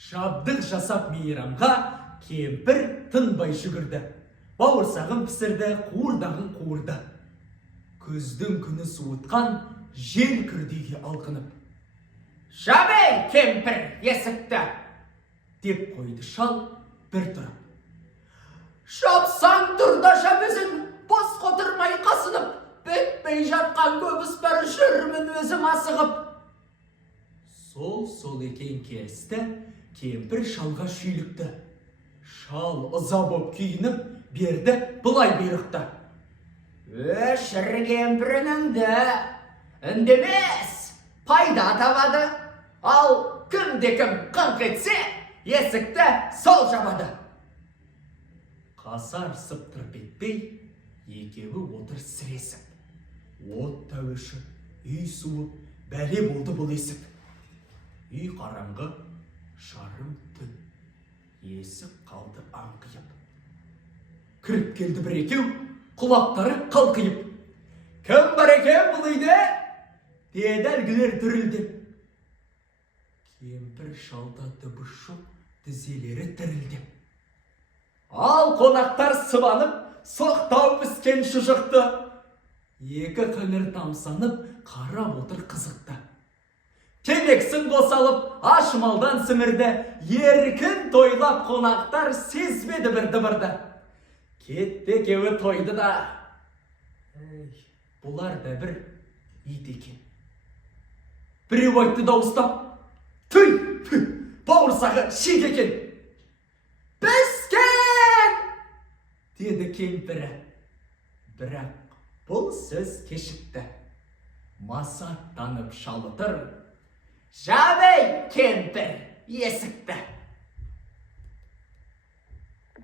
Жабдық жасап мейрамға кемпір тынбай жүгірді. Бауырсағын пісірді, қуырдағын қуырды. Күздің күні суытқан жел күрдеге алқынып. Жабай, кемпір, есікті! Деп қойды шал бір тұрып. Жапсаң тұрда жабызын, бос қотырмай қасынып, бетпей жатқан көбіс бір жүрмін өзім асығып. Сол екен келісті, кемпір шалға шүйлікті. Шал ыза боп күйініп, берді бұлай бұйрықты. Өшіргемпірініңді үндемес, пайда табады. Ал кімде-кім қыңқ етсе, есікті сол жабады. Қасар сыптырып етпей, екеуі отыр сіресіп. От тәуіші, үй суып, бәле болды бұл есік. Үй қараңғы, шарым түн. Есік қалды аңқиып. Кіріп келді бір екеу, құлақтары қалқиып. Кім бар екен бұл үйде? Деді әлгілер дүрілдеп. Кемпір шалда дыбыс жоқ, тізелері дірілдеп. Ал қонақтар сыбанып, соқтау піскен шұжықты. Екі қыңыр тамсанып, қарап отыр қызықты. Темексін қосалып, ашмалдан сімірді. Еркін тойлап қонақтар сезбеді бір дыбырды. Кетті екеуі тойды да. Бұлар да бір ит екен. Біреу айтты дауыстап. Түй, бауырсағы шек екен. Піскен! Деді кемпірі. Бірақ бұл сөз кешікті. Масаттанып шалытыр. Жабай, кемпір, есікті!